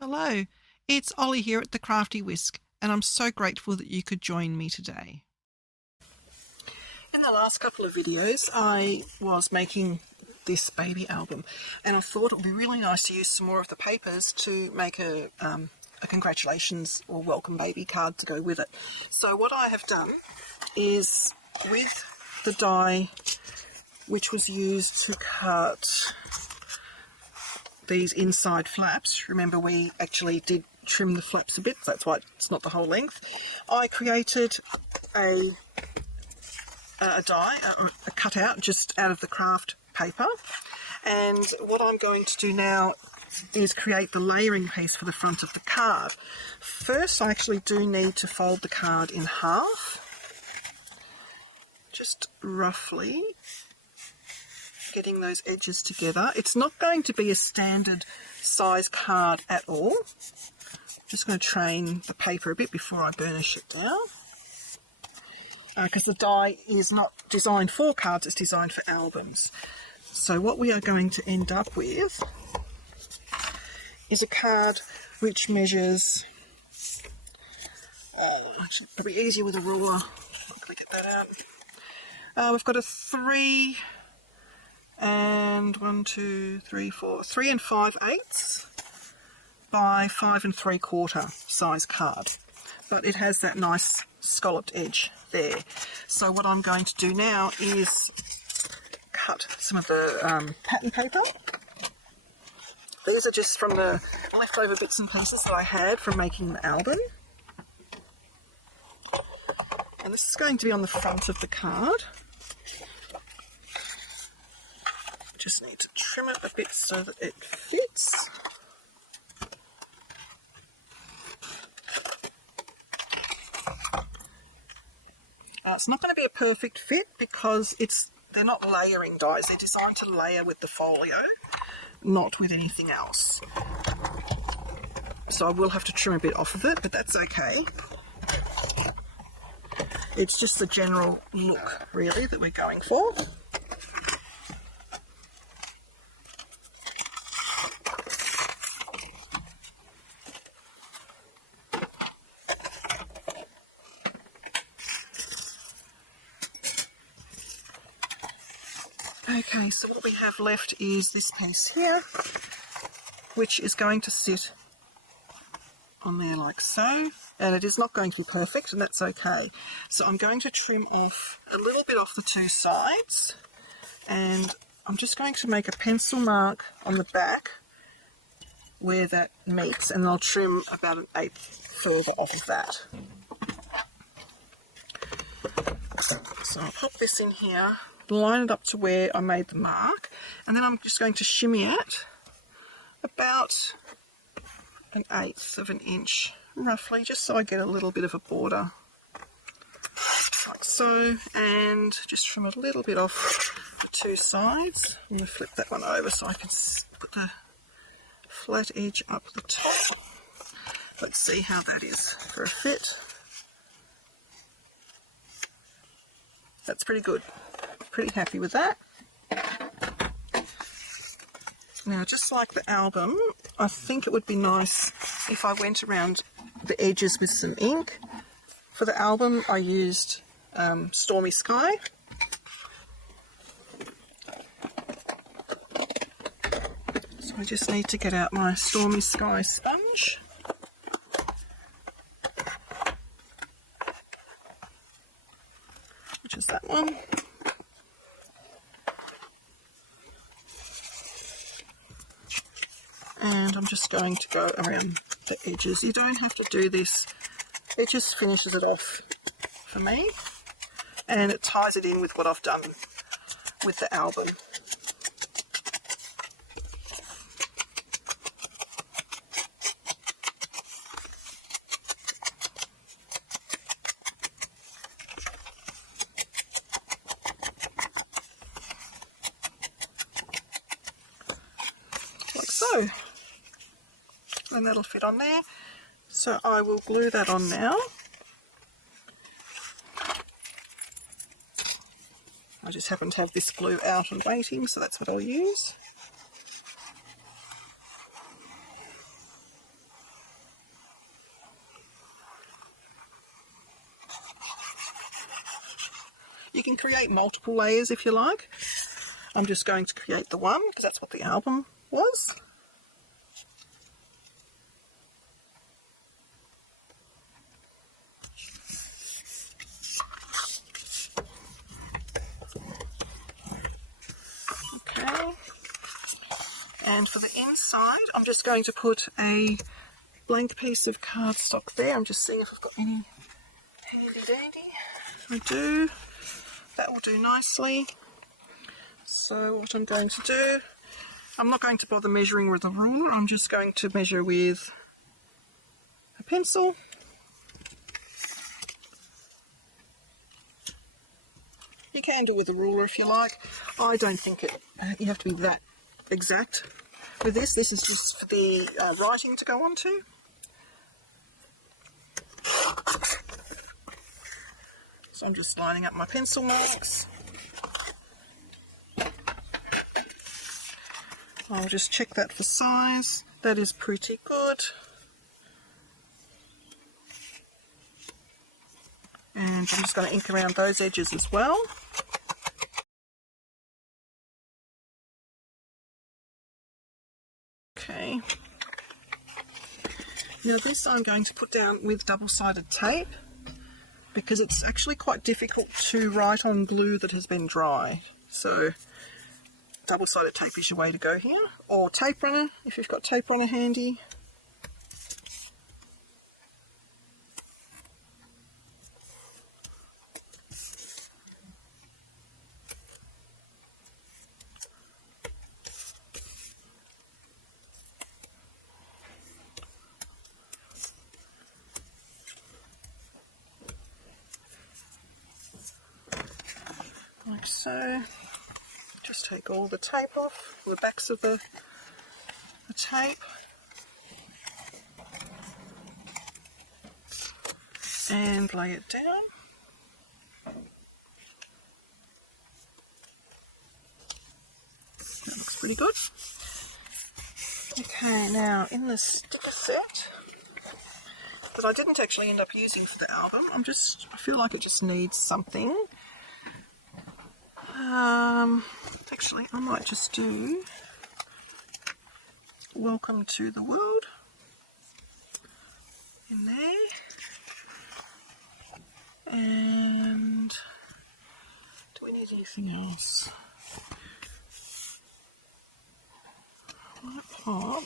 Hello, it's Ollie here at the Crafty Whisk, and I'm so grateful that you could join me today. In the last couple of videos, I was making this baby album, and I thought it would be really nice to use some more of the papers to make a congratulations or welcome baby card to go with it. So what I have done is, with the die which was used to cut these inside flaps, remember we actually did trim the flaps a bit, that's why it's not the whole length, I created a die, a cutout just out of the craft paper, and what I'm going to do now is create the layering piece for the front of the card. First, I actually do need to fold the card in half, just roughly getting those edges together. It's not going to be a standard size card at all. Just going to train the paper a bit before I burnish it down, because the die is not designed for cards, it's designed for albums. So what we are going to end up with is a card which measures, actually it'll be easier with a ruler. I'm going to get that out. We've got a 3 and 3 and 5/8 by 5 3/4 size card, but it has that nice scalloped edge there. So what I'm going to do now is cut some of the pattern paper. These are just from the leftover bits and pieces that I had from making the album, and this is going to be on the front of the card. Just need to trim it a bit so that it fits. It's not going to be a perfect fit because they're not layering dies, they're designed to layer with the folio, not with anything else. So I will have to trim a bit off of it, but that's okay. It's just the general look really that we're going for. Okay, so what we have left is this piece here, which is going to sit on there like so, and it is not going to be perfect, and that's okay. So I'm going to trim off a little bit off the two sides, and I'm just going to make a pencil mark on the back where that meets, and I'll trim about 1/8 further off of that. So I'll pop this in here, line it up to where I made the mark, and then I'm just going to shimmy it about 1/8 of an inch roughly, just so I get a little bit of a border like so, and just trim a little bit off the two sides. I'm going to flip that one over so I can put the flat edge up the top. Let's see how that is for a fit. That's pretty good. Pretty happy with that. Now, just like the album, I think it would be nice if I went around the edges with some ink. For the album, I used Stormy Sky. So I just need to get out my Stormy Sky sponge. Which is that one. And I'm just going to go around the edges. You don't have to do this, it just finishes it off for me, and it ties it in with what I've done with the album. Like so. And that'll fit on there. So I will glue that on now. I just happen to have this glue out and waiting, so that's what I'll use. You can create multiple layers if you like. I'm just going to create the one because that's what the album was. Okay. And for the inside, I'm just going to put a blank piece of cardstock there. I'm just seeing if I've got any handy dandy. If I do, that will do nicely. So what I'm going to do, I'm not going to bother measuring with a ruler, I'm just going to measure with a pencil. You can do it with a ruler if you like. I don't think you have to be that exact with this. This is just for the writing to go onto. So I'm just lining up my pencil marks. I'll just check that for size. That is pretty good. And I'm just going to ink around those edges as well. Okay. Now this I'm going to put down with double-sided tape because it's actually quite difficult to write on glue that has been dry. So double-sided tape is your way to go here, or tape runner if you've got tape runner handy. Like so. Just take all the tape off, the backs of the tape, and lay it down. That looks pretty good. Okay, now in the sticker set that I didn't actually end up using for the album, I feel like it just needs something. Actually, I might just do Welcome to the World in there. And do we need anything else? I might pop.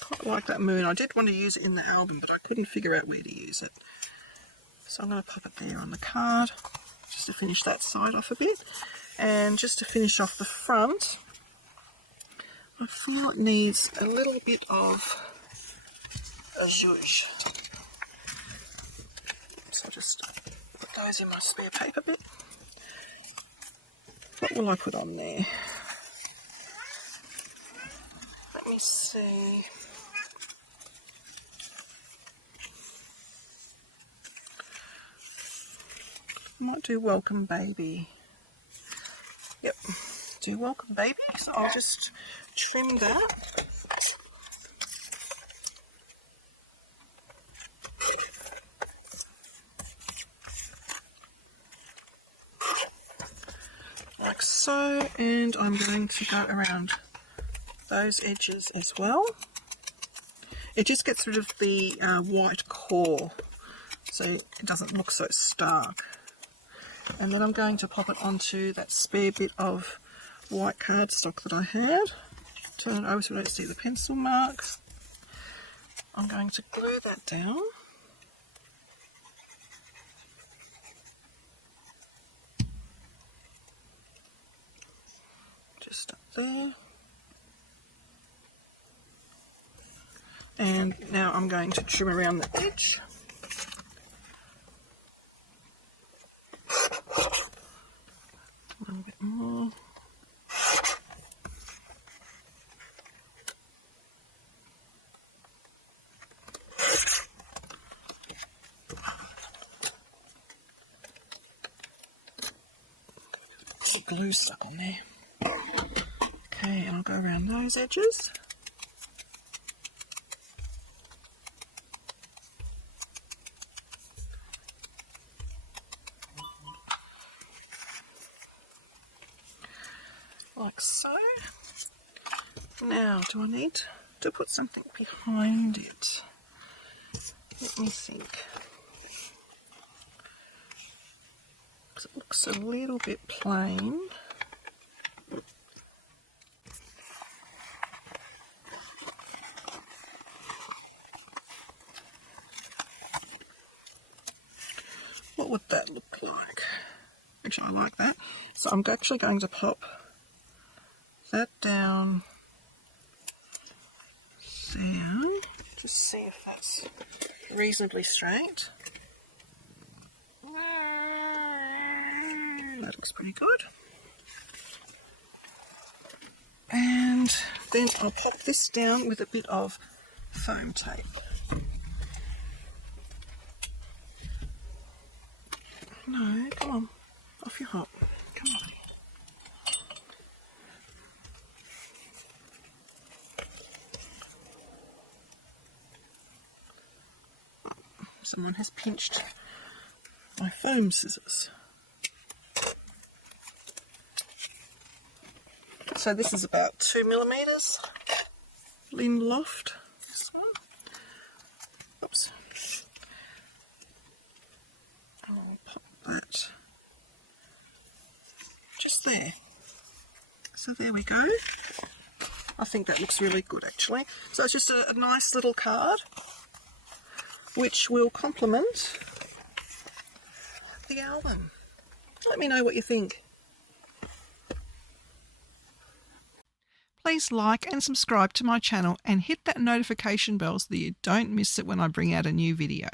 Quite like that moon. I did want to use it in the album, but I couldn't figure out where to use it. So I'm going to pop it there on the card, just to finish that side off a bit. And just to finish off the front, I feel it needs a little bit of a zhuzh. So I'll just put those in my spare paper bit. What will I put on there? Let me see. I might do Welcome Baby. Yep, do Welcome Baby. So I'll just trim that. Like so, and I'm going to go around those edges as well. It just gets rid of the white core, so it doesn't look so stark. And then I'm going to pop it onto that spare bit of white cardstock that I had. Turn it over so we don't see the pencil marks. I'm going to glue that down. Just up there. And now I'm going to trim around the edge. A little bit more. Glue stuck on there. Okay, and I'll go around those edges. so. Now, do I need to put something behind it? Let me think. Because it looks a little bit plain. What would that look like? Actually, I like that. So I'm actually going to pop that down there. Just see if that's reasonably straight. That looks pretty good. And then I'll pop this down with a bit of foam tape. No, come on, off your hop. Come on. Someone has pinched my foam scissors. So this is about 2 millimeters in loft. This one. Oops. I'll pop that just there. So there we go. I think that looks really good actually. So it's just a nice little card which will complement the album. Let me know what you think. Please like and subscribe to my channel and hit that notification bell so that you don't miss it when I bring out a new video.